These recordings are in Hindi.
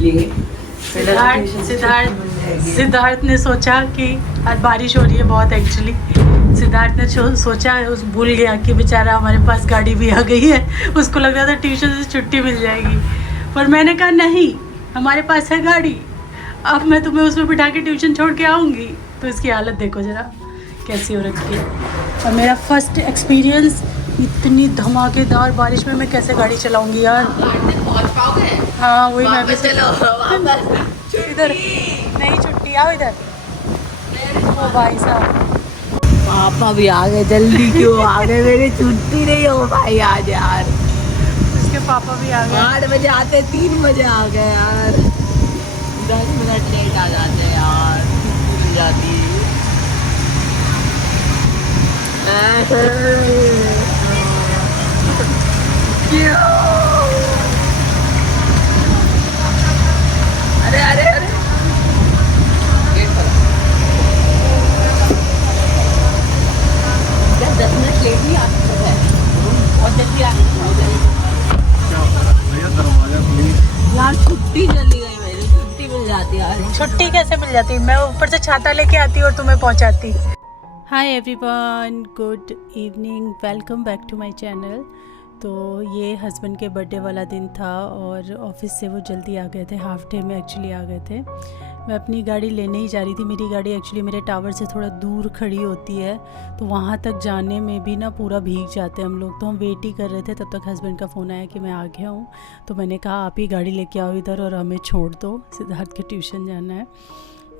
मिलेंगे। सिद्धार्थ ने सोचा कि आज बारिश हो रही है बहुत एक्चुअली। सिद्धार्थ ने सोचा, उस भूल गया कि बेचारा हमारे पास गाड़ी भी आ गई है। उसको लग रहा था ट्यूशन से छुट्टी मिल जाएगी, पर मैंने कहा नहीं, हमारे पास है गाड़ी, अब मैं तुम्हें उसमें बिठा के ट्यूशन छोड़ के आऊँगी। तो इसकी हालत देखो ज़रा कैसी हो रखी है। और मेरा फर्स्ट एक्सपीरियंस, इतनी धमाकेदार बारिश में मैं कैसे गाड़ी चलाऊँगी यार। हाँ वही मैं भी इधर नहीं, छुट्टी आओ इधर। ओ भाई साहब, पापा भी आ गए, जल्दी क्यों आ गए, मेरी छुट्टी नहीं हो भाई आज यार। उसके पापा भी आ गए। 8 बजे आते, 3 बजे आ गए यार, 10 मिनट लेट आ जाते यार, छुट्टी जाती। अरे अरे अरे यार 10 मिनट लेट ही आ सकता है, बहुत जल्दी आ यार। छुट्टी जल्दी गई मेरी, छुट्टी मिल जाती यार। छुट्टी कैसे मिल जाती, मैं ऊपर से छाता लेके आती और तुम्हें पहुंचाती। Hi everyone, good evening, welcome back to my channel. तो ये हस्बैंड के बर्थडे वाला दिन था और ऑफिस से वो जल्दी आ गए थे, हाफ डे में एक्चुअली आ गए थे। मैं अपनी गाड़ी लेने ही जा रही थी। मेरी गाड़ी एक्चुअली मेरे टावर से थोड़ा दूर खड़ी होती है, तो वहाँ तक जाने में भी ना पूरा भीग जाते हैं हम लोग। तो हम वेट ही कर रहे थे, तब तक हस्बैंड का फ़ोन आया कि मैं आ गया हूँ। तो मैंने कहा आप ही गाड़ी लेके आओ इधर और हमें छोड़ दो, सिद्धार्थ के ट्यूशन जाना है।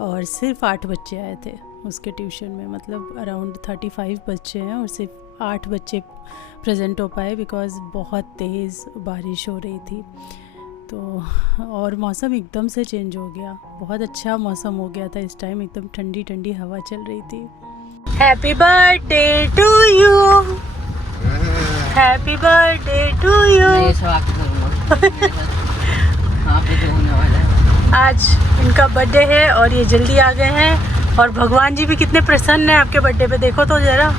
और सिर्फ 8 बच्चे आए थे उसके ट्यूशन में, मतलब अराउंड 35 बच्चे हैं और सिर्फ 8 बच्चे प्रेजेंट हो पाए बिकॉज़ बहुत तेज़ बारिश हो रही थी। तो और मौसम एकदम से चेंज हो गया, बहुत अच्छा मौसम हो गया था इस टाइम, एकदम ठंडी ठंडी हवा चल रही थी। Happy birthday to you, happy birthday to you. आज इनका बर्थडे है और ये जल्दी आ गए हैं, और भगवान जी भी कितने प्रसन्न हैं आपके बर्थडे पे, देखो तो ज़रा।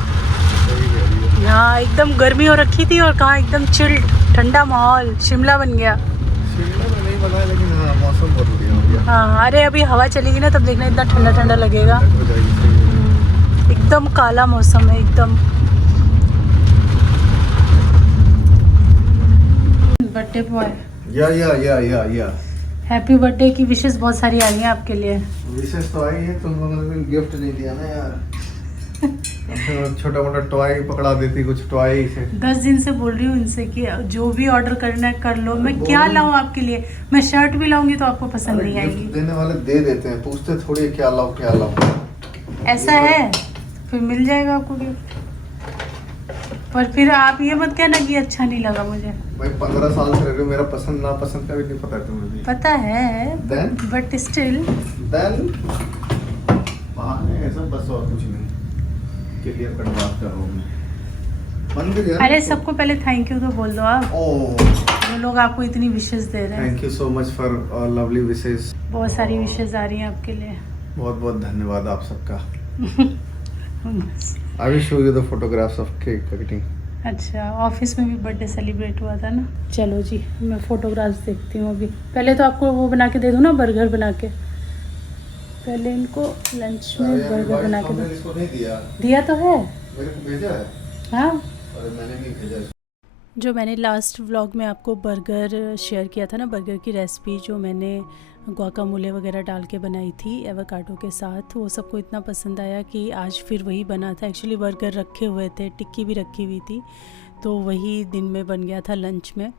यहाँ एकदम गर्मी हो रखी थी और कहाँ एकदम चिल्ड ठंडा माहौल, शिमला बन गया। शिमला में नहीं बना, लेकिन हाँ मौसम बहुत बढ़िया हो गया। हाँ, अरे अभी हवा चलेगी ना तब देखना इतना ठंडा ठंडा लगेगा। एकदम काला मौसम है एकदम। बर्थडे बॉय, या हैप्पी बर्थडे की विशेष बहुत सारी आई हैं आपके लिए। विशेष तो आई है, तुम लोगों ने गिफ्ट नहीं दिया ना यार। छोटा मोटा टॉय पकड़ा देती, कुछ टॉय से। 10 दिन से बोल रही हूँ इनसे कि जो भी ऑर्डर करना है कर लो। मैं क्या लाऊं आपके लिए, मैं शर्ट भी लाऊंगी तो आपको पसंद नहीं आएगी। देने वाले दे देते हैं, पूछते थोड़ी क्या लाऊं क्या लाऊं। ऐसा है फिर मिल जाएगा आपको गिफ्ट, पर फिर आप ये मत कहना कि अच्छा नहीं लगा मुझे। भाई 15 साल से रह रहे हो, मेरा पसंद ना पसंद का भी नहीं पता तुम्हें भी। पता है बट स्टिल देन ऐसा बस और कुछ नहीं, क्लियर कट बात कर रहा हूँ। अरे सबको पहले थैंक यू तो बोल दो आप। जो लोग आपको इतनी विशेस दे रहे हैं, thank you so much for lovely wishes. बहुत सारी विशेस आ रही हैं आपके लिए, बहुत बहुत धन्यवाद आप सबका। I will show you the photographs of cake cutting. अच्छा, ऑफिस में भी बर्थडे सेलिब्रेट हुआ था ना। चलो जी, मैं फोटोग्राफ्स देखती हूँ अभी। पहले तो आपको वो बना के दे दूँ ना, बर्गर बना के। पहले इनको लंच में बर्गर बना के दो। इसको नहीं दिया तो है, मेरे को भेजा है। हाँ, अरे मैंने नहीं भेजा। जो मैंने लास्ट व्लॉग में आपको बर्गर शेयर किया था ना, बर्गर की रेसिपी जो मैंने गुआकामोले वगैरह डाल के बनाई थी एवोकाडो के साथ, वो सबको इतना पसंद आया कि आज फिर वही बना था। एक्चुअली बर्गर रखे हुए थे, टिक्की भी रखी हुई थी, तो वही दिन में बन गया था लंच में।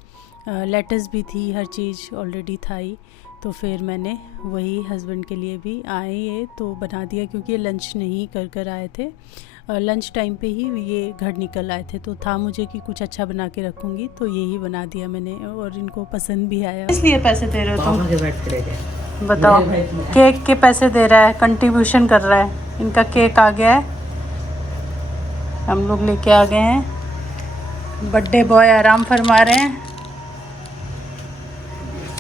लेटस भी थी, हर चीज़ ऑलरेडी था ही, तो फिर मैंने वही हस्बैंड के लिए भी आए ये तो बना दिया, क्योंकि ये लंच नहीं कर आए थे। लंच टाइम पे ही ये घर निकल आए थे, तो था मुझे कि कुछ अच्छा बना के रखूँगी, तो यही बना दिया मैंने और इनको पसंद भी आया। इसलिए पैसे दे रहे हो तुम? बताओ, केक के पैसे दे रहा है, कंट्रीब्यूशन कर रहा है। इनका केक आ गया है, हम लोग लेके आ गए हैं। बर्थडे बॉय आराम फरमा रहे हैं।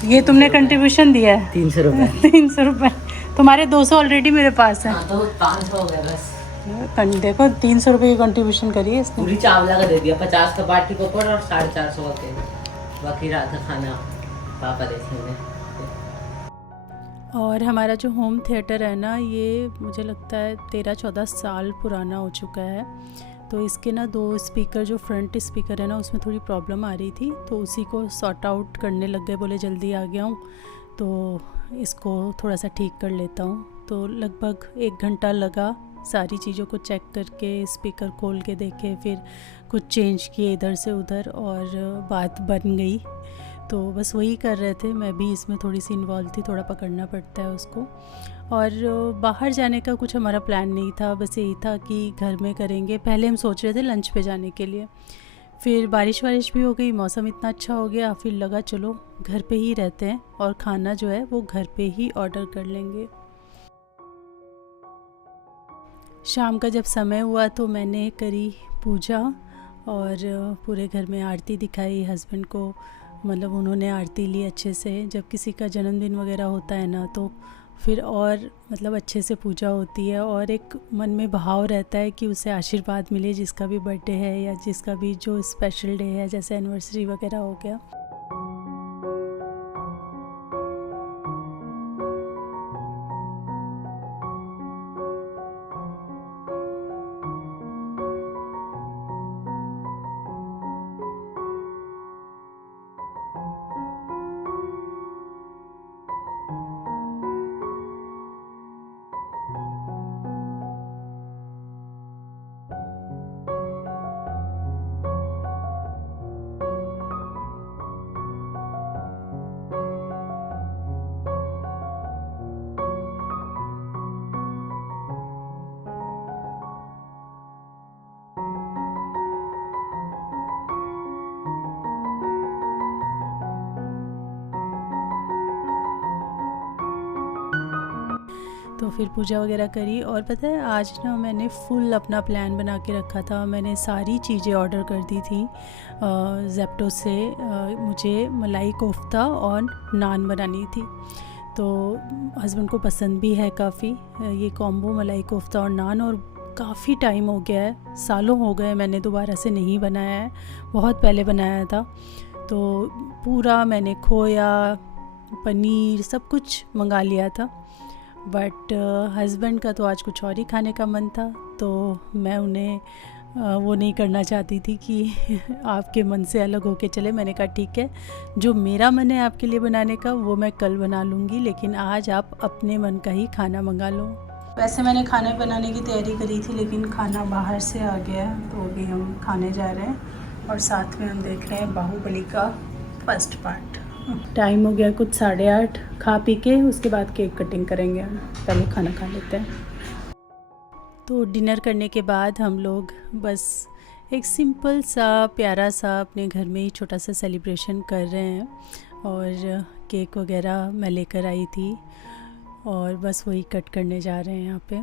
ये तुमने कंट्रीब्यूशन दिया है 300 रुपये। 300 रुपये तुम्हारे, 200 ऑलरेडी मेरे पास है। तो 500 हो गया बस। देखो 300 रुपये की कंट्रीब्यूशन करी है इसने। पूरी चावला का दे दिया, 50 का बाटी पकड़ और 450 का केक, बाकी रात का खाना पापा देखेंगे। और हमारा जो होम थिएटर है ना, ये मुझे लगता है 13-14 साल पुराना हो चुका है। तो इसके ना 2 स्पीकर, जो फ्रंट स्पीकर है ना, उसमें थोड़ी प्रॉब्लम आ रही थी, तो उसी को सॉर्ट आउट करने लग गए, बोले जल्दी आ गया हूँ तो इसको थोड़ा सा ठीक कर लेता हूँ। तो लगभग 1 घंटा लगा, सारी चीज़ों को चेक करके, स्पीकर खोल के देखे, फिर कुछ चेंज किए इधर से उधर और बात बन गई। तो बस वही कर रहे थे, मैं भी इसमें थोड़ी सी इन्वॉल्व थी, थोड़ा पकड़ना पड़ता है उसको। और बाहर जाने का कुछ हमारा प्लान नहीं था, बस यही था कि घर में करेंगे। पहले हम सोच रहे थे लंच पे जाने के लिए, फिर बारिश भी हो गई, मौसम इतना अच्छा हो गया, फिर लगा चलो घर पे ही रहते हैं और खाना जो है वो घर पे ही ऑर्डर कर लेंगे। शाम का जब समय हुआ तो मैंने करी पूजा और पूरे घर में आरती दिखाई हस्बैंड को, मतलब उन्होंने आरती ली अच्छे से। जब किसी का जन्मदिन वगैरह होता है ना, तो फिर और मतलब अच्छे से पूजा होती है और एक मन में भाव रहता है कि उसे आशीर्वाद मिले, जिसका भी बर्थडे है या जिसका भी जो स्पेशल डे है, जैसे एनिवर्सरी वगैरह हो गया। तो फिर पूजा वगैरह करी और पता है आज ना मैंने फुल अपना प्लान बना के रखा था। मैंने सारी चीज़ें ऑर्डर कर दी थी ज़ेप्टो से। मुझे मलाई कोफ्ता और नान बनानी थी, तो हस्बैंड को पसंद भी है काफ़ी ये कॉम्बो मलाई कोफ्ता और नान। और काफ़ी टाइम हो गया है, सालों हो गए मैंने दोबारा से नहीं बनाया है, बहुत पहले बनाया था। तो पूरा मैंने खोया पनीर सब कुछ मंगा लिया था, बट हस्बैंड का तो आज कुछ और ही खाने का मन था, तो मैं उन्हें वो नहीं करना चाहती थी कि आपके मन से अलग होके चले। मैंने कहा ठीक है, जो मेरा मन है आपके लिए बनाने का वो मैं कल बना लूँगी, लेकिन आज आप अपने मन का ही खाना मंगा लो। वैसे मैंने खाने बनाने की तैयारी करी थी, लेकिन खाना बाहर से आ गया, तो अभी हम खाने जा रहे हैं और साथ में हम देख रहे हैं बाहुबली का फर्स्ट पार्ट। टाइम हो गया कुछ 8:30, खा पी के उसके बाद केक कटिंग करेंगे। हम पहले खाना खा लेते हैं। तो डिनर करने के बाद हम लोग बस एक सिंपल सा प्यारा सा अपने घर में ही छोटा सा सेलिब्रेशन कर रहे हैं, और केक वगैरह मैं लेकर आई थी और बस वही कट करने जा रहे हैं यहाँ पे।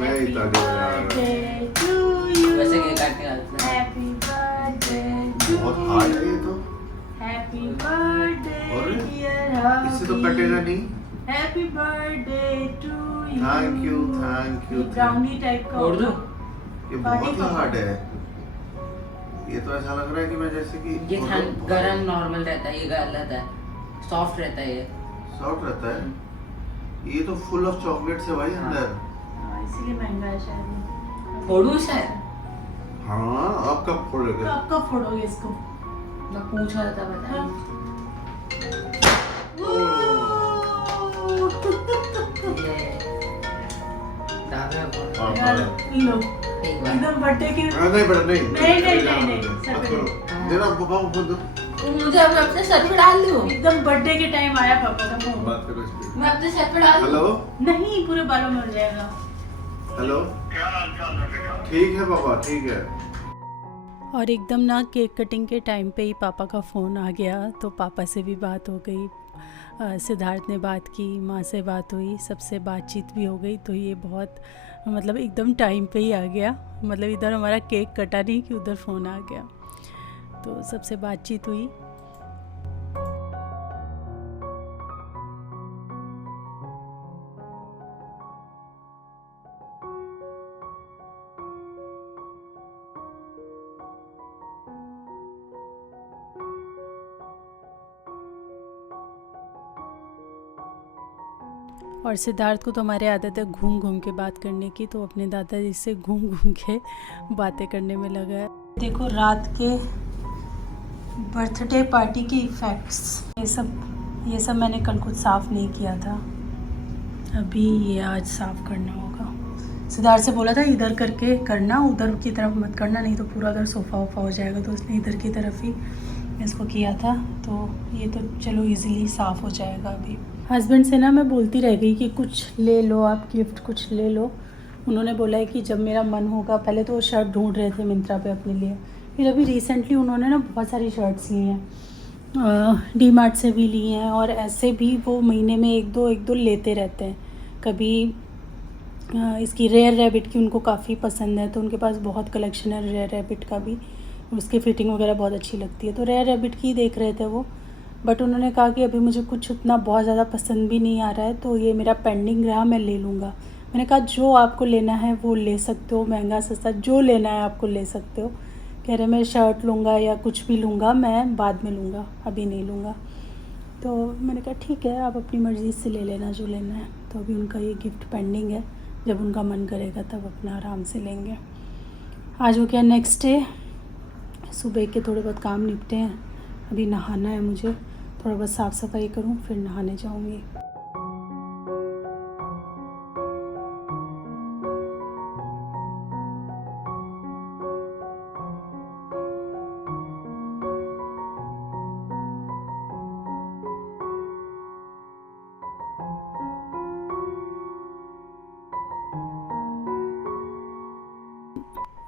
मैं ही ताली वैसे केक काटने आता है। हैप्पी बर्थडे टू बहुत हार्ड है ये तो। हैप्पी बर्थडे और डियर इससे तो कटेगा नहीं। Happy birthday to you. Thank you. Brownie type का और दो। ये बहुत ही हार्ड है। ये तो ऐसा लग रहा है कि मैं जैसे कि ये गरम नॉर्मल रहता है, ये गलत है, सॉफ्ट रहता है, ये सॉफ्ट रहता है। ये तो फुल ऑफ चॉकलेट्स है भाई अंदर। इसीलिए महंगा है शायद। फोड़ू शायद। हाँ आप कब फोड़ोगे? तो आप कब फोड़ोगे इसको? मैं पूछ रहा था, बता। यार लो एक बार एकदम बर्थडे की। नहीं बेटा नहीं नहीं, सर पे देना पापा को खुद दो। मुझे अब अपने सर पे डाल लूं। एकदम बर्थडे के टाइम आया पापा का फोन। बात करो इस पे। मैं अपने सर पे डाल लूं। हेलो नहीं, पूरे बालों में हो जाएगा। हेलो, ठीक है पापा ठीक है। और एकदम ना केक कटिंग के टाइम पे ही पापा का फ़ोन आ गया, तो पापा से भी बात हो गई, सिद्धार्थ ने बात की, माँ से बात हुई, सबसे बातचीत भी हो गई। तो ये बहुत मतलब एकदम टाइम पे ही आ गया, मतलब इधर हमारा केक कटा नहीं कि उधर फ़ोन आ गया। तो सबसे बातचीत हुई। और सिद्धार्थ को तो हमारे आदत है घूम घूम के बात करने की, तो अपने दादाजी से घूम घूम के बातें करने में लगा है। देखो रात के बर्थडे पार्टी के इफ़ेक्ट्स, ये सब मैंने कल कुछ साफ़ नहीं किया था, अभी ये आज साफ़ करना होगा। सिद्धार्थ से बोला था इधर करके करना, उधर की तरफ मत करना, नहीं तो पूरा उधर सोफ़ा वोफ़ा हो जाएगा, तो उसने इधर की तरफ ही इसको किया था। तो ये तो चलो इजीली साफ़ हो जाएगा। अभी हस्बैंड से ना मैं बोलती रह गई कि कुछ ले लो आप गिफ्ट, कुछ ले लो। उन्होंने बोला है कि जब मेरा मन होगा, पहले तो वो शर्ट ढूंढ रहे थे मिंत्रा पे अपने लिए, फिर अभी रिसेंटली उन्होंने ना बहुत सारी शर्ट्स ली हैं, डी मार्ट से भी ली हैं, और ऐसे भी वो महीने में एक दो लेते रहते हैं। कभी इसकी रेयर रैबिट की उनको काफ़ी पसंद है, तो उनके पास बहुत कलेक्शन है रेयर रैबिट का भी, उसकी फ़िटिंग वगैरह बहुत अच्छी लगती है, तो रेयर रैबिट की देख रहे थे वो। बट उन्होंने कहा कि अभी मुझे कुछ उतना बहुत ज़्यादा पसंद भी नहीं आ रहा है, तो ये मेरा पेंडिंग रहा, मैं ले लूँगा। मैंने कहा जो आपको लेना है वो ले सकते हो, महंगा सस्ता जो लेना है आपको ले सकते हो। कह रहे मैं शर्ट लूँगा या कुछ भी लूँगा, मैं बाद में लूँगा, अभी नहीं लूँगा। तो मैंने कहा ठीक है, आप अपनी मर्ज़ी से ले लेना जो लेना है। तो अभी उनका ये गिफ्ट पेंडिंग है, जब उनका मन करेगा तब अपना आराम से लेंगे। आज हो गया नेक्स्ट डे, सुबह के थोड़े बहुत काम निपटे हैं, अभी नहाना है मुझे, थोड़ा बहुत साफ़ सफाई करूं फिर नहाने जाऊंगी।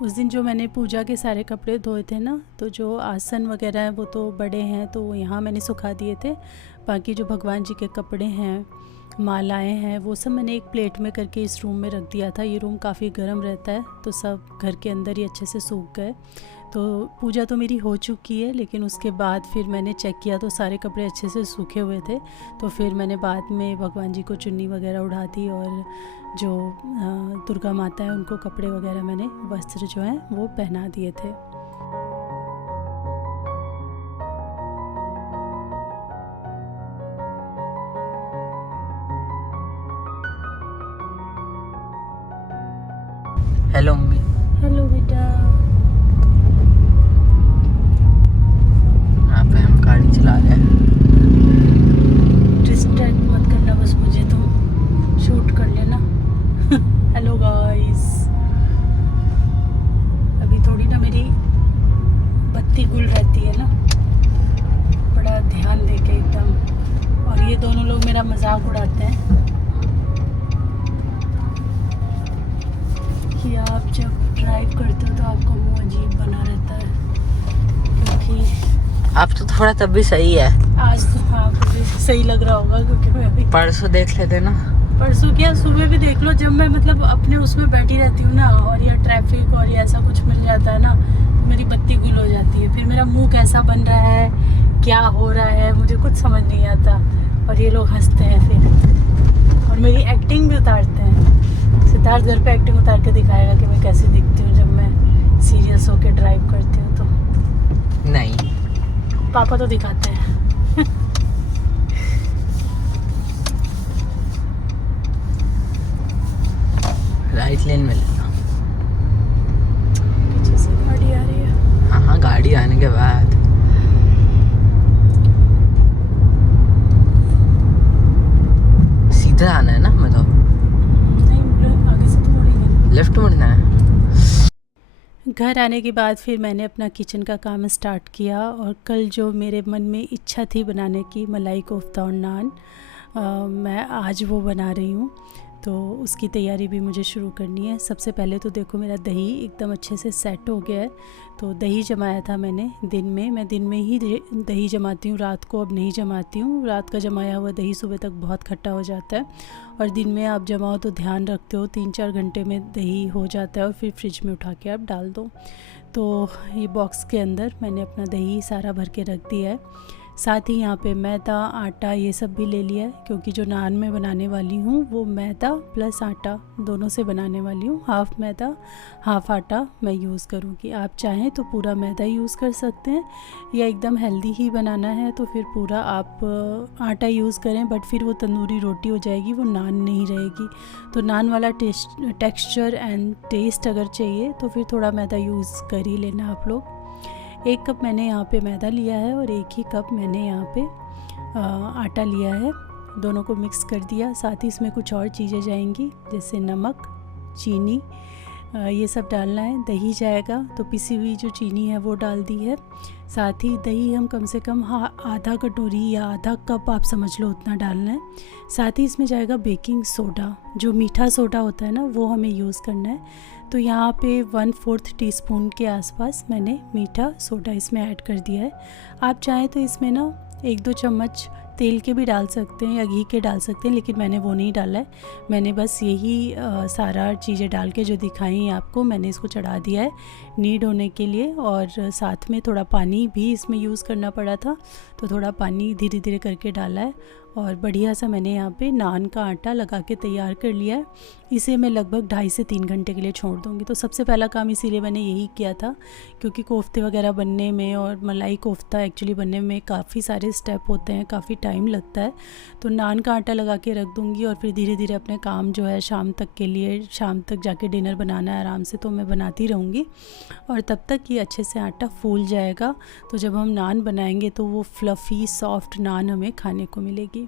उस दिन जो मैंने पूजा के सारे कपड़े धोए थे ना, तो जो आसन वगैरह हैं वो तो बड़े हैं, तो वो यहाँ मैंने सुखा दिए थे। बाकी जो भगवान जी के कपड़े हैं, मालाएं हैं, वो सब मैंने एक प्लेट में करके इस रूम में रख दिया था। ये रूम काफ़ी गर्म रहता है, तो सब घर के अंदर ही अच्छे से सूख गए। तो पूजा तो मेरी हो चुकी है, लेकिन उसके बाद फिर मैंने चेक किया तो सारे कपड़े अच्छे से सूखे हुए थे। तो फिर मैंने बाद में भगवान जी को चुन्नी वगैरह उड़ा दी, और जो दुर्गा माता है उनको कपड़े वगैरह मैंने वस्त्र जो हैं वो पहना दिए थे। Hello mummy. हेलो बेटा। यहाँ पे हम गाड़ी चला रहे हैं। डिस्ट्रैक्ट मत करना बस मुझे, तुम शूट कर लेना। हेलो गाइस, अभी थोड़ी ना मेरी बत्ती गुल रहती है ना, बड़ा ध्यान देके एकदम, और ये दोनों लोग मेरा मजाक उड़ाते हैं कि आप जब ड्राइव करते हो तो आपका मुंह अजीब बना रहता है, क्योंकि आप तो थोड़ा तब भी सही है। आज तो हाँ मुझे सही लग रहा होगा, क्योंकि मैं अभी परसों देख लेते ना। परसों क्या, सुबह भी देख लो, जब मैं मतलब अपने उसमें बैठी रहती हूँ ना, और या ट्रैफिक और या ऐसा कुछ मिल जाता है ना, तो मेरी बत्ती गुल हो जाती है। फिर मेरा मुंह कैसा बन रहा है, क्या हो रहा है, मुझे कुछ समझ नहीं आता, और ये लोग हंसते हैं फिर, और मेरी एक्टिंग भी उतारते हैं। सिद्धार्थ घर पे एक्टिंग उतार के दिखाएगा कि मैं कैसे दिखती हूँ जब मैं सीरियस होकर ड्राइव करती हूँ। तो नहीं, पापा तो दिखाते हैं। राइट लेन में लेना। पीछे से गाड़ी आ रही है। हाँ, गाड़ी आने के बाद सीधा आना है ना, मैं तो नहीं, आगे से तो मुड़ेंगे, लेफ्ट मुड़ना है। घर आने के बाद फिर मैंने अपना किचन का काम स्टार्ट किया, और कल जो मेरे मन में इच्छा थी बनाने की, मलाई कोफ्ता और नान, मैं आज वो बना रही हूँ। तो उसकी तैयारी भी मुझे शुरू करनी है। सबसे पहले तो देखो मेरा दही एकदम अच्छे से सेट हो गया है। तो दही जमाया था मैंने दिन में, मैं दिन में ही दही जमाती हूँ, रात को अब नहीं जमाती हूँ। रात का जमाया हुआ दही सुबह तक बहुत खट्टा हो जाता है, और दिन में आप जमाओ तो ध्यान रखते हो 3-4 घंटे में दही हो जाता है, और फिर फ्रिज में उठा के आप डाल दो। तो ये बॉक्स के अंदर मैंने अपना दही सारा भर के रख दिया है। साथ ही यहाँ पे मैदा, आटा ये सब भी ले लिया है, क्योंकि जो नान मैं बनाने वाली हूँ वो मैदा प्लस आटा दोनों से बनाने वाली हूँ। हाफ़ मैदा हाफ़ आटा मैं यूज़ करूँगी। आप चाहें तो पूरा मैदा यूज़ कर सकते हैं, या एकदम हेल्दी ही बनाना है तो फिर पूरा आप आटा यूज़ करें, बट फिर वो तंदूरी रोटी हो जाएगी, वो नान नहीं रहेगी। तो नान वाला टेक्सचर एंड टेस्ट अगर चाहिए तो फिर थोड़ा मैदा यूज़ कर ही लेना आप लोग। 1 कप मैंने यहाँ पे मैदा लिया है और 1 ही कप मैंने यहाँ पे आटा लिया है। दोनों को मिक्स कर दिया। साथ ही इसमें कुछ और चीज़ें जाएंगी, जैसे नमक, चीनी, ये सब डालना है। दही जाएगा तो पिसी हुई जो चीनी है वो डाल दी है। साथ ही दही हम कम से कम आधा कटोरी या आधा कप आप समझ लो उतना डालना है। साथ ही इसमें जाएगा बेकिंग सोडा, जो मीठा सोडा होता है ना, वो हमें यूज़ करना है। तो यहाँ पे 1/4 टीस्पून के आसपास मैंने मीठा सोडा इसमें ऐड कर दिया है। आप चाहें तो इसमें ना 1-2 चम्मच तेल के भी डाल सकते हैं या घी के डाल सकते हैं, लेकिन मैंने वो नहीं डाला है। मैंने बस यही सारा चीज़ें डाल के जो दिखाई आपको, मैंने इसको चढ़ा दिया है नीड होने के लिए। और साथ में थोड़ा पानी भी इसमें यूज़ करना पड़ा था, तो थोड़ा पानी धीरे धीरे करके डाला है। और बढ़िया सा मैंने यहाँ पे नान का आटा लगा के तैयार कर लिया है। इसे मैं लगभग 2.5 से 3 घंटे के लिए छोड़ दूँगी। तो सबसे पहला काम इसीलिए मैंने यही किया था, क्योंकि कोफ्ते वगैरह बनने में और मलाई कोफ्ता एक्चुअली बनने में काफ़ी सारे स्टेप होते हैं, काफ़ी टाइम लगता है। तो नान का आटा लगा के रख दूँगी, और फिर धीरे धीरे अपने काम जो है शाम तक के लिए, शाम तक जाके डिनर बनाना है आराम से, तो मैं बनाती रहूँगी। और तब तक ये अच्छे से आटा फूल जाएगा। तो जब हम नान बनाएंगे तो वो फ्लफ़ी सॉफ्ट नान हमें खाने को मिलेगी।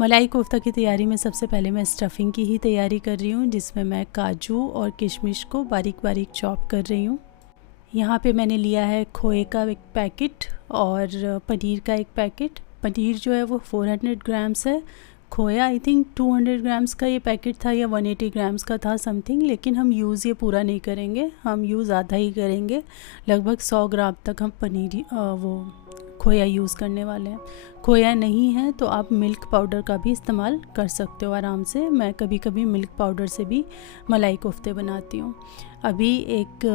मलाई कोफ्ता की तैयारी में सबसे पहले मैं स्टफिंग की ही तैयारी कर रही हूँ, जिसमें मैं काजू और किशमिश को बारीक बारीक चॉप कर रही हूँ। यहाँ पे मैंने लिया है खोए का एक पैकेट और पनीर का एक पैकेट। पनीर जो है वो 400 ग्राम्स है। खोया आई थिंक 200 ग्राम्स का ये पैकेट था, या 180 ग्राम्स का था समथिंग, लेकिन हम यूज़ ये पूरा नहीं करेंगे, हम यूज़ आधा ही करेंगे। लगभग 100 ग्राम तक हम पनीर वो खोया यूज़ करने वाले हैं। खोया नहीं है तो आप मिल्क पाउडर का भी इस्तेमाल कर सकते हो आराम से। मैं कभी कभी मिल्क पाउडर से भी मलाई कोफ्ते बनाती हूँ। अभी एक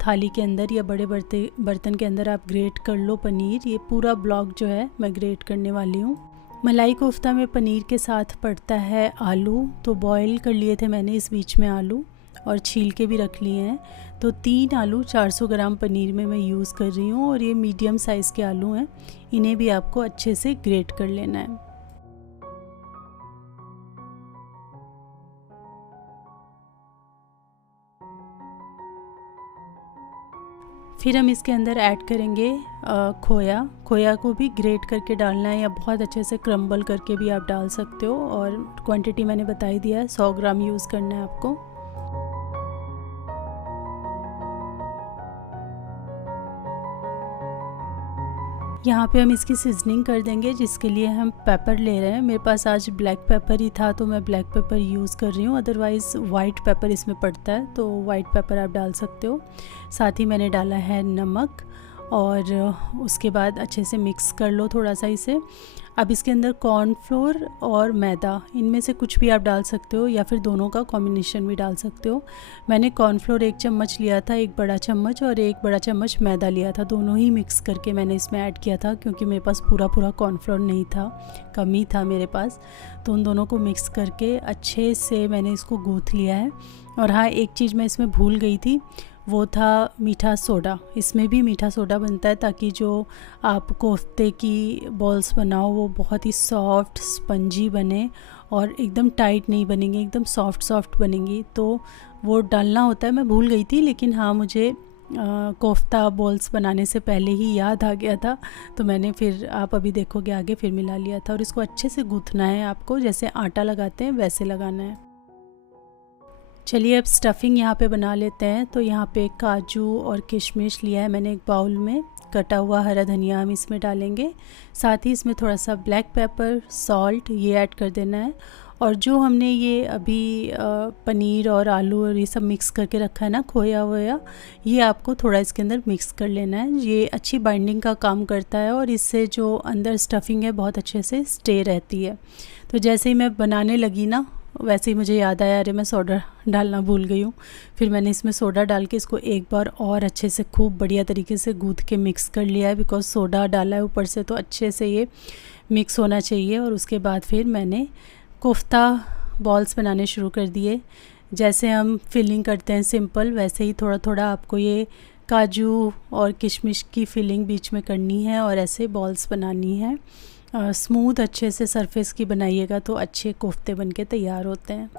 थाली के अंदर या बड़े बर्तन के अंदर आप ग्रेट कर लो पनीर। ये पूरा ब्लॉक जो है मैं ग्रेट करने वाली हूँ। मलाई कोफ्ता में पनीर के साथ पड़ता है आलू, तो बॉईल कर लिए थे मैंने इस बीच में आलू, और छील के भी रख लिए हैं। तो 3 आलू 400 ग्राम पनीर में मैं यूज़ कर रही हूँ, और ये मीडियम साइज़ के आलू हैं। इन्हें भी आपको अच्छे से ग्रेट कर लेना है। फिर हम इसके अंदर ऐड करेंगे खोया को भी ग्रेट करके डालना है, या बहुत अच्छे से क्रम्बल करके भी आप डाल सकते हो। और क्वांटिटी मैंने बता ही दिया है, 100 ग्राम यूज़ करना है आपको। यहाँ पे हम इसकी सीजनिंग कर देंगे, जिसके लिए हम पेपर ले रहे हैं। मेरे पास आज ब्लैक पेपर ही था तो मैं ब्लैक पेपर यूज़ कर रही हूँ, अदरवाइज़ वाइट पेपर इसमें पड़ता है, तो वाइट पेपर आप डाल सकते हो। साथ ही मैंने डाला है नमक, और उसके बाद अच्छे से मिक्स कर लो थोड़ा सा इसे। अब इसके अंदर कॉर्नफ्लोर और मैदा, इनमें से कुछ भी आप डाल सकते हो, या फिर दोनों का कॉम्बिनेशन भी डाल सकते हो। मैंने कॉर्नफ्लोर 1 चम्मच लिया था, 1 बड़ा चम्मच, और 1 बड़ा चम्मच मैदा लिया था। दोनों ही मिक्स करके मैंने इसमें ऐड किया था, क्योंकि मेरे पास पूरा कॉर्नफ्लोर नहीं था, कम ही था मेरे पास। तो उन दोनों को मिक्स करके अच्छे से मैंने इसको गूँथ लिया है। और हाँ, एक चीज़ मैं इसमें भूल गई थी, वो था मीठा सोडा। इसमें भी मीठा सोडा बनता है, ताकि जो आप कोफ्ते की बॉल्स बनाओ वो बहुत ही सॉफ्ट स्पंजी बने, और एकदम टाइट नहीं बनेंगी, एकदम सॉफ्ट बनेंगी। तो वो डालना होता है, मैं भूल गई थी, लेकिन हाँ मुझे कोफ्ता बॉल्स बनाने से पहले ही याद आ गया था, तो मैंने फिर, आप अभी देखोगे आगे, फिर मिला लिया था। और इसको अच्छे से गूँथना है आपको, जैसे आटा लगाते हैं वैसे लगाना है। चलिए अब स्टफिंग यहाँ पे बना लेते हैं। तो यहाँ पे काजू और किशमिश लिया है मैंने एक बाउल में, कटा हुआ हरा धनिया हम इसमें डालेंगे। साथ ही इसमें थोड़ा सा ब्लैक पेपर, सॉल्ट ये ऐड कर देना है। और जो हमने ये अभी पनीर और आलू और ये सब मिक्स करके रखा है ना, खोया वोया, ये आपको थोड़ा इसके अंदर मिक्स कर लेना है। ये अच्छी बाइंडिंग का काम करता है और इससे जो अंदर स्टफिंग है बहुत अच्छे से स्टे रहती है। तो जैसे ही मैं बनाने लगी ना, वैसे ही मुझे याद आया, अरे मैं सोडा डालना भूल गई हूँ। फिर मैंने इसमें सोडा डाल के इसको एक बार और अच्छे से खूब बढ़िया तरीके से गूँथ के मिक्स कर लिया है, बिकॉज़ सोडा डाला है ऊपर से, तो अच्छे से ये मिक्स होना चाहिए। और उसके बाद फिर मैंने कोफ्ता बॉल्स बनाने शुरू कर दिए। जैसे हम फिलिंग करते हैं सिंपल, वैसे ही थोड़ा थोड़ा आपको ये काजू और किशमिश की फिलिंग बीच में करनी है और ऐसे बॉल्स बनानी है। स्मूथ अच्छे से सरफेस की बनाइएगा तो अच्छे कोफ्ते बनके तैयार होते हैं।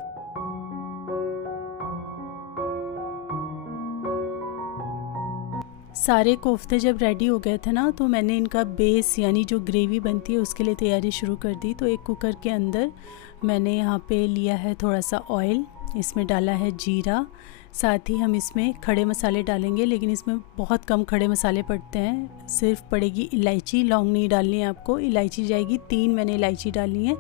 सारे कोफ्ते जब रेडी हो गए थे ना, तो मैंने इनका बेस यानी जो ग्रेवी बनती है उसके लिए तैयारी शुरू कर दी। तो एक कुकर के अंदर मैंने यहाँ पे लिया है थोड़ा सा ऑयल, इसमें डाला है जीरा, साथ ही हम इसमें खड़े मसाले डालेंगे, लेकिन इसमें बहुत कम खड़े मसाले पड़ते हैं। सिर्फ पड़ेगी इलायची, लौंग नहीं डालनी है आपको, इलायची जाएगी 3 मैंने इलायची डाली है,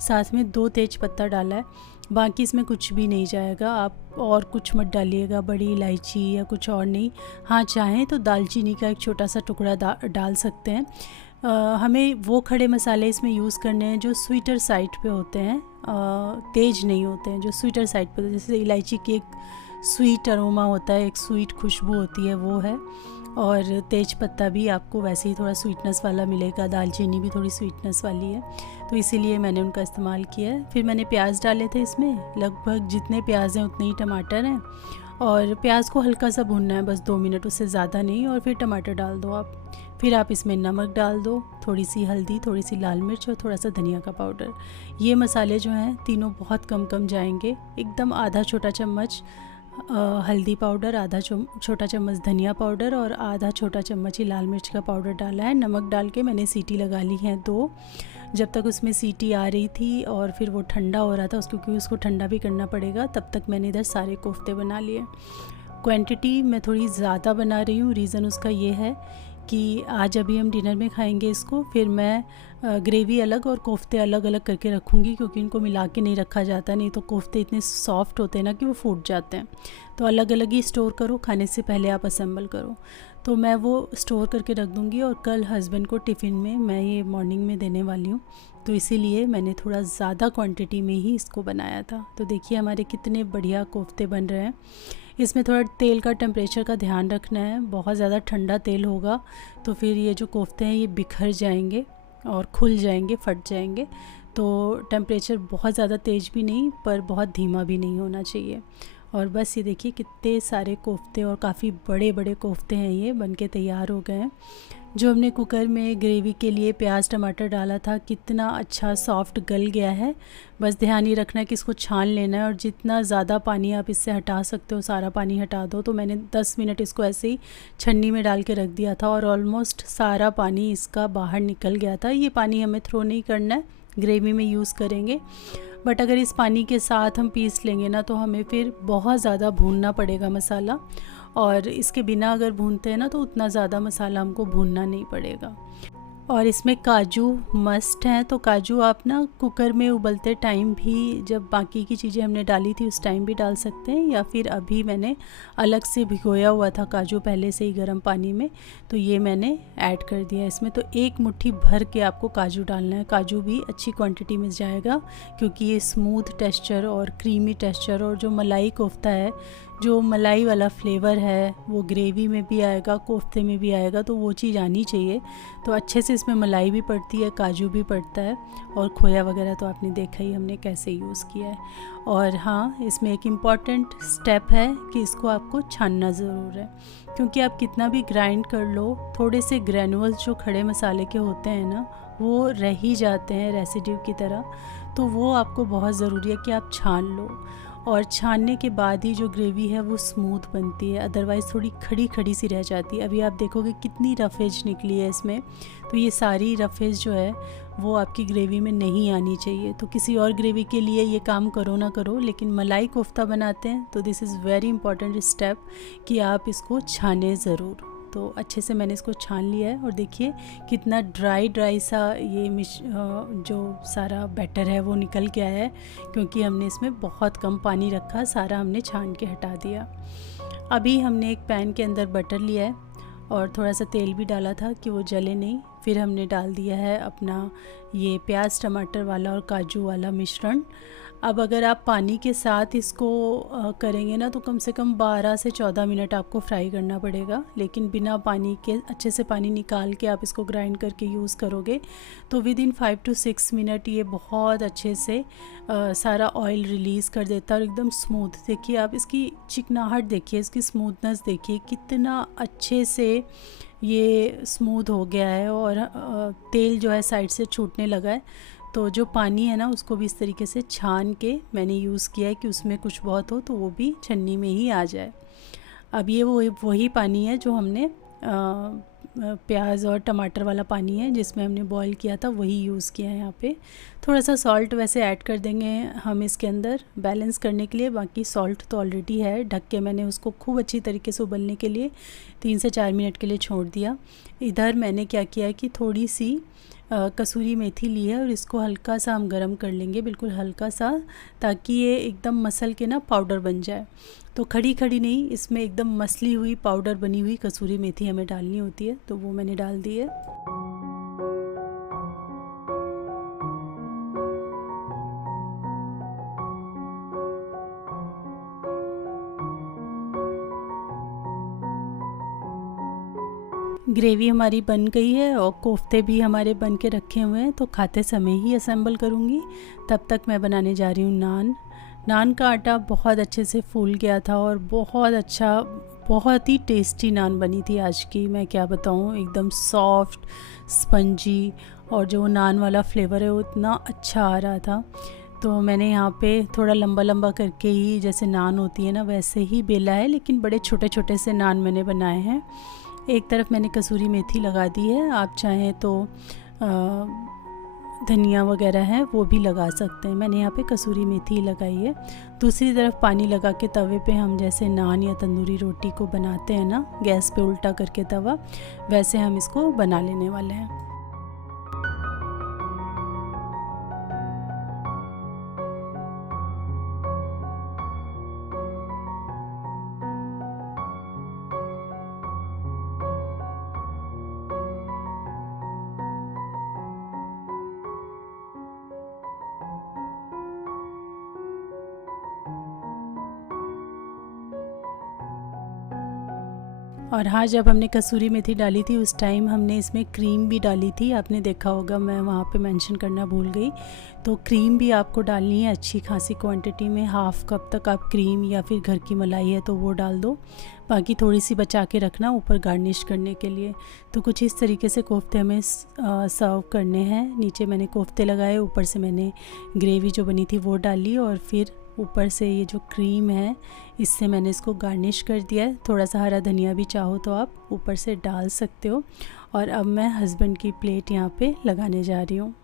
साथ में 2 तेज पत्ता डाला है, बाकी इसमें कुछ भी नहीं जाएगा। आप और कुछ मत डालिएगा, बड़ी इलायची या कुछ और नहीं। हाँ, चाहें तो दालचीनी का एक छोटा सा टुकड़ा डाल सकते हैं। हमें वो खड़े मसाले इसमें यूज़ करने हैं जो स्वीटर साइड पे होते हैं, तेज नहीं होते हैं, जो स्वीटर साइड पे होते हैं। जैसे इलायची की एक स्वीट अरोमा होता है, एक स्वीट खुशबू होती है, वो है। और तेज पत्ता भी आपको वैसे ही थोड़ा स्वीटनेस वाला मिलेगा, दालचीनी भी थोड़ी स्वीटनेस वाली है, तो इसीलिए मैंने उनका इस्तेमाल किया है। फिर मैंने प्याज डाले थे इसमें, लगभग जितने प्याज हैं उतने ही टमाटर हैं, और प्याज को हल्का सा भूनना है, बस 2 मिनट, उससे ज़्यादा नहीं। और फिर टमाटर डाल दो आप। फिर आप इसमें नमक डाल दो, थोड़ी सी हल्दी, थोड़ी सी लाल मिर्च और थोड़ा सा धनिया का पाउडर। ये मसाले जो हैं तीनों बहुत कम कम जाएंगे, एकदम आधा छोटा चम्मच हल्दी पाउडर, आधा छोटा चम्मच धनिया पाउडर और आधा छोटा चम्मच ही लाल मिर्च का पाउडर डाला है। नमक डाल के मैंने सीटी लगा ली है 2। जब तक उसमें सीटी आ रही थी और फिर वो ठंडा हो रहा था, क्योंकि उसको ठंडा भी करना पड़ेगा, तब तक मैंने इधर सारे कोफ्ते बना लिए। क्वांटिटी मैं थोड़ी ज़्यादा बना रही हूँ, रीज़न उसका ये है कि आज अभी हम डिनर में खाएंगे इसको, फिर मैं ग्रेवी अलग और कोफ्ते अलग अलग करके रखूँगी, क्योंकि इनको मिला के नहीं रखा जाता, नहीं तो कोफ्ते इतने सॉफ्ट होते हैं ना कि वो फूट जाते हैं। तो अलग अलग ही स्टोर करो, खाने से पहले आप असेंबल करो। तो मैं वो स्टोर करके रख दूँगी और कल हस्बैंड को टिफ़िन में मैं ये मॉर्निंग में देने वाली हूँ, तो इसीलिए मैंने थोड़ा ज़्यादा क्वांटिटी में ही इसको बनाया था। तो देखिए हमारे कितने बढ़िया कोफ्ते बन रहे हैं। इसमें थोड़ा तेल का टेम्परेचर का ध्यान रखना है, बहुत ज़्यादा ठंडा तेल होगा तो फिर ये जो कोफ्ते हैं ये बिखर जाएंगे और खुल जाएंगे, फट जाएंगे। तो टेम्परेचर बहुत ज़्यादा तेज़ भी नहीं पर बहुत धीमा भी नहीं होना चाहिए। और बस ये देखिए कितने सारे कोफ्ते और काफ़ी बड़े बड़े कोफ्ते हैं, ये बनके तैयार हो गए हैं। जो हमने कुकर में ग्रेवी के लिए प्याज टमाटर डाला था कितना अच्छा सॉफ्ट गल गया है। बस ध्यान ही रखना है कि इसको छान लेना है और जितना ज़्यादा पानी आप इससे हटा सकते हो सारा पानी हटा दो। तो मैंने 10 मिनट इसको ऐसे ही छन्नी में डाल के रख दिया था और ऑलमोस्ट सारा पानी इसका बाहर निकल गया था। ये पानी हमें थ्रो नहीं करना है, ग्रेवी में यूज़ करेंगे। बट अगर इस पानी के साथ हम पीस लेंगे ना तो हमें फिर बहुत ज़्यादा भूनना पड़ेगा मसाला, और इसके बिना अगर भूनते हैं ना तो उतना ज़्यादा मसाला हमको भूनना नहीं पड़ेगा। और इसमें काजू मस्ट हैं, तो काजू आप ना कुकर में उबलते टाइम भी, जब बाकी की चीज़ें हमने डाली थी उस टाइम भी डाल सकते हैं, या फिर अभी मैंने अलग से भिगोया हुआ था काजू पहले से ही गर्म पानी में, तो ये मैंने ऐड कर दिया इसमें। तो 1 मुट्ठी भर के आपको काजू डालना है। काजू भी अच्छी क्वांटिटी में जाएगा क्योंकि ये स्मूथ टेक्सचर और क्रीमी टेक्सचर और जो मलाई कोफ्ता है, जो मलाई वाला फ्लेवर है वो ग्रेवी में भी आएगा, कोफ्ते में भी आएगा, तो वो चीज़ आनी चाहिए। तो अच्छे से इसमें मलाई भी पड़ती है, काजू भी पड़ता है, और खोया वगैरह तो आपने देखा ही हमने कैसे यूज़ किया है। और हाँ, इसमें एक इम्पॉर्टेंट स्टेप है कि इसको आपको छानना ज़रूर है, क्योंकि आप कितना भी ग्राइंड कर लो, थोड़े से ग्रैनुअल्स जो खड़े मसाले के होते हैं ना वो रह ही जाते हैं रेसिड्यू की तरह। तो वो आपको बहुत ज़रूरी है कि आप छान लो, और छानने के बाद ही जो ग्रेवी है वो स्मूथ बनती है, अदरवाइज़ थोड़ी खड़ी खड़ी सी रह जाती है। अभी आप देखोगे कितनी रफेज निकली है इसमें, तो ये सारी रफेज जो है वो आपकी ग्रेवी में नहीं आनी चाहिए। तो किसी और ग्रेवी के लिए ये काम करो ना करो, लेकिन मलाई कोफ्ता बनाते हैं तो this is very important step कि आप इसको छानें ज़रूर। तो अच्छे से मैंने इसको छान लिया है और देखिए कितना ड्राई सा ये जो सारा बैटर है वो निकल के आया है, क्योंकि हमने इसमें बहुत कम पानी रखा, सारा हमने छान के हटा दिया। अभी हमने एक पैन के अंदर बटर लिया है और थोड़ा सा तेल भी डाला था कि वो जले नहीं। फिर हमने डाल दिया है अपना ये प्याज टमाटर वाला और काजू वाला मिश्रण। अब अगर आप पानी के साथ इसको करेंगे ना तो कम से कम 12 से 14 मिनट आपको फ्राई करना पड़ेगा, लेकिन बिना पानी के अच्छे से पानी निकाल के आप इसको ग्राइंड करके यूज़ करोगे तो विद इन 5 to 6 मिनट ये बहुत अच्छे से सारा ऑयल रिलीज़ कर देता है और एकदम स्मूथ। देखिए आप इसकी चिकनाहट देखिए, इसकी स्मूथनेस देखिए, कितना अच्छे से ये स्मूथ हो गया है और तेल जो है साइड से छूटने लगा है। तो जो पानी है ना उसको भी इस तरीके से छान के मैंने यूज़ किया है कि उसमें कुछ बहुत हो तो वो भी छन्नी में ही आ जाए। अब ये वही पानी है जो हमने प्याज और टमाटर वाला पानी है जिसमें हमने बॉईल किया था, वही यूज़ किया है यहाँ पे। थोड़ा सा सॉल्ट वैसे ऐड कर देंगे हम इसके अंदर बैलेंस करने के लिए, बाकी सॉल्ट तो ऑलरेडी है। ढक के मैंने उसको खूब अच्छी तरीके से उबलने के लिए 3 से 4 मिनट के लिए छोड़ दिया। इधर मैंने क्या किया है कि थोड़ी सी कसूरी मेथी ली है और इसको हल्का सा हम गरम कर लेंगे, बिल्कुल हल्का सा, ताकि ये एकदम मसल के ना पाउडर बन जाए। तो खड़ी खड़ी नहीं, इसमें एकदम मसली हुई पाउडर बनी हुई कसूरी मेथी हमें डालनी होती है, तो वो मैंने डाल दी है। ग्रेवी हमारी बन गई है और कोफ्ते भी हमारे बन के रखे हुए हैं, तो खाते समय ही असेंबल करूँगी। तब तक मैं बनाने जा रही हूँ नान का आटा बहुत अच्छे से फूल गया था और बहुत ही टेस्टी नान बनी थी आज की। मैं क्या बताऊँ, एकदम सॉफ्ट स्पंजी और जो नान वाला फ्लेवर है वो इतना अच्छा आ रहा था। तो मैंने यहाँ पे थोड़ा लंबा लंबा करके ही, जैसे नान होती है ना वैसे ही बेला है, लेकिन बड़े छोटे छोटे से नान मैंने बनाए हैं। एक तरफ मैंने कसूरी मेथी लगा दी है, आप चाहें तो धनिया वगैरह है वो भी लगा सकते हैं। मैंने यहाँ पे कसूरी मेथी लगाई है। दूसरी तरफ पानी लगा के तवे पे हम जैसे नान या तंदूरी रोटी को बनाते हैं ना, गैस पे उल्टा करके तवा, वैसे हम इसको बना लेने वाले हैं। और हाँ, जब हमने कसूरी मेथी डाली थी उस टाइम हमने इसमें क्रीम भी डाली थी, आपने देखा होगा, मैं वहाँ पे मेंशन करना भूल गई। तो क्रीम भी आपको डालनी है अच्छी खासी क्वांटिटी में, हाफ़ कप तक आप क्रीम या फिर घर की मलाई है तो वो डाल दो, बाकी थोड़ी सी बचा के रखना ऊपर गार्निश करने के लिए। तो कुछ इस तरीके से कोफ्ते हमें सर्व करने हैं। नीचे मैंने कोफ्ते लगाए, ऊपर से मैंने ग्रेवी जो बनी थी वो डाली और फिर ऊपर से ये जो क्रीम है इससे मैंने इसको गार्निश कर दिया है। थोड़ा सा हरा धनिया भी चाहो तो आप ऊपर से डाल सकते हो। और अब मैं हस्बैंड की प्लेट यहाँ पे लगाने जा रही हूँ।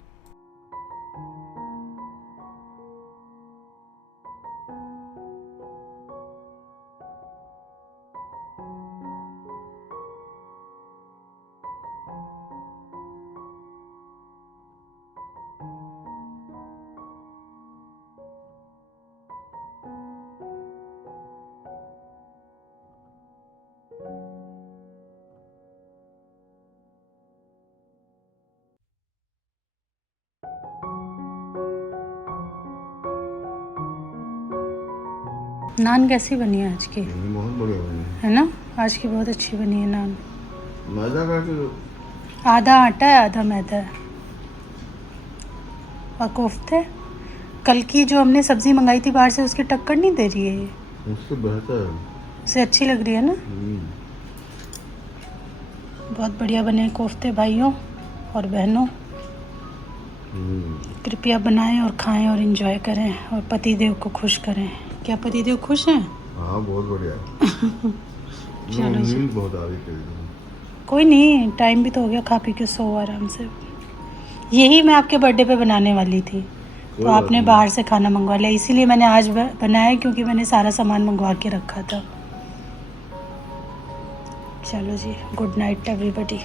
नान कैसी बनी है आज की? बहुत बढ़िया बनी है ना, आज की बहुत अच्छी बनी है नान। मैदा का आधा आटा है आधा मैदा है। और कोफ्ते, कल की जो हमने सब्ज़ी मंगाई थी बाहर से उसकी टक्कर नहीं दे रही है ये, उससे बेहतर है, उससे अच्छी लग रही है ना। बहुत बढ़िया बने कोफ्ते भाइयों और बहनों। कृपया बनाएं और खाएं और एंजॉय करें और पतिदेव को खुश करें। क्या पतिदेव खुश हैं? हाँ, बहुत बढ़िया। चलो जी, बहुत आ रही है। कोई नहीं, टाइम भी तो हो गया, खा पी के सो आराम से। यही मैं आपके बर्थडे पे बनाने वाली थी, तो आपने बाहर से खाना मंगवा लिया, इसीलिए मैंने आज बनाया, क्योंकि मैंने सारा सामान मंगवा के रखा था। चलो जी, गुड नाइट एवरीबॉडी।